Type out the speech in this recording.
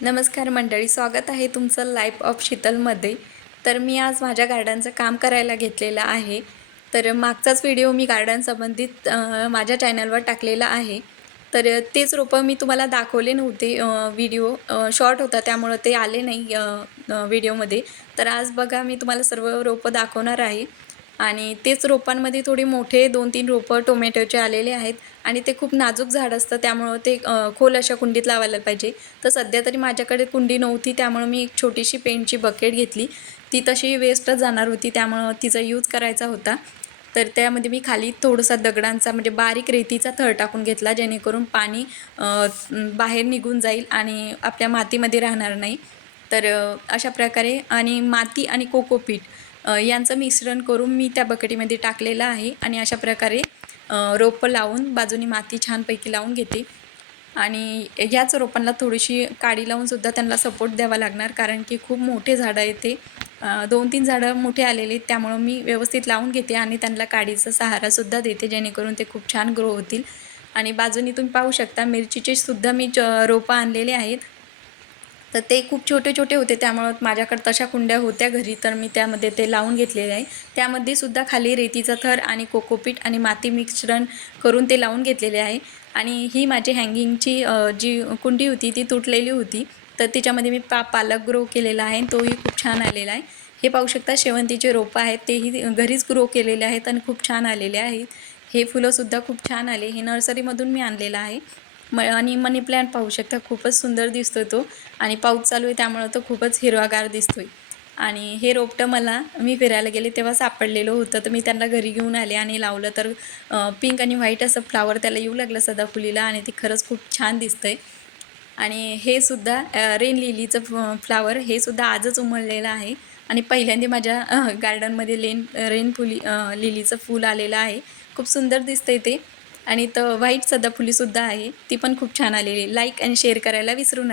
नमस्कार मंडळी, स्वागत आहे तुमचं लाईफ ऑफ शीतलमध्ये. तर मी आज माझ्या गार्डनचं काम करायला घेतलेलं आहे. तर मागचाच व्हिडिओ मी गार्डन संबंधित माझ्या चॅनलवर टाकलेला आहे. तर तेच रोपं मी तुम्हाला दाखवले नव्हते. व्हिडिओ शॉर्ट होता त्यामुळं ते आले नाही व्हिडिओमध्ये. तर आज बघा मी तुम्हाला सर्व रोपं दाखवणार आहे. आणि तेच रोपांमध्ये थोडे मोठे 2-3 रोपं टोमॅटोचे आलेले आहेत आणि ते खूप नाजूक झाड असतं, त्यामुळं ते खोल अशा कुंडीत लावायला पाहिजे. तर सध्या तरी माझ्याकडे कुंडी नव्हती, त्यामुळं मी एक छोटीशी पेंटची बकेट घेतली. ती तशी वेस्टच जाणार होती, त्यामुळं तिचा यूज करायचा होता. तर त्यामध्ये मी खाली थोडासा दगडांचा म्हणजे बारीक रेतीचा थर टाकून घेतला, जेणेकरून पाणी बाहेर निघून जाईल आणि आपल्या मातीमध्ये राहणार नाही. तर अशा प्रकारे आणि माती आणि कोकोपीट यांचं मिश्रण करून मी त्या बकेटीमध्ये टाकलेलं आहे आणि अशा प्रकारे रोपं लावून बाजूनी माती छानपैकी लावून घेते. आणि याच रोपांना थोडीशी काडी लावूनसुद्धा त्यांना सपोर्ट द्यावा लागणार, कारण की खूप मोठे झाडं आहे ते. 2-3 झाडं मोठे आलेले आहेत, त्यामुळं मी व्यवस्थित लावून घेते आणि त्यांना काडीचा सहारासुद्धा देते, जेणेकरून ते खूप छान ग्रो होतील. आणि बाजूनी तुम्ही पाहू शकता मिरचीचे सुद्धा मी रोपं आणलेले आहेत. तर ते खूप छोटे छोटे होते, त्यामुळं माझ्याकडे तशा कुंड्या होत्या घरी, तर मी त्यामध्ये ते लावून घेतलेले आहे. त्यामध्ये सुद्धा खाली रेतीचा थर आणि कोकोपीट आणि माती मिश्रण करून ते लावून घेतलेले आहे. आणि ही माझी हँगिंगची जी कुंडी होती ती तुटलेली होती, तर तिच्यामध्ये मी पालक ग्रो केलेला आहे, तोही खूप छान आलेला आहे. हे पाहू शकता शेवंतीचे रोपं आहेत, तेही घरीच ग्रो केलेले आहेत आणि खूप छान आलेले आहेत. हे फुलंसुद्धा खूप छान आले, हे नर्सरीमधून मी आणलेलं आहे. आणि मनी प्लॅन्ट पाहू शकता, खूपच सुंदर दिसतो तो. आणि पाऊस चालू आहे त्यामुळं तो खूपच हिरवागार दिसतोय. आणि हे रोपटं मला मी फिरायला गेले तेव्हा सापडलेलं होतं, तर मी त्यांना घरी घेऊन आले आणि लावलं. तर पिंक आणि व्हाईट असं फ्लावर त्याला येऊ लागलं सदाफुलीला आणि ते खरंच खूप छान दिसतंय. आणि हे सुद्धा रेन लिलीचं फ्लावर हे सुद्धा आजच उमललेलं आहे आणि पहिल्यांदा माझ्या गार्डनमध्ये रेन लिलीचं फूल आलेलं आहे. खूप सुंदर दिसतंय ते. आणि व्हाईट सदाफुलीसुद्धा आहे, ती पण खूप छान आलेली. लाईक आणि शेअर करायला विसरू नका.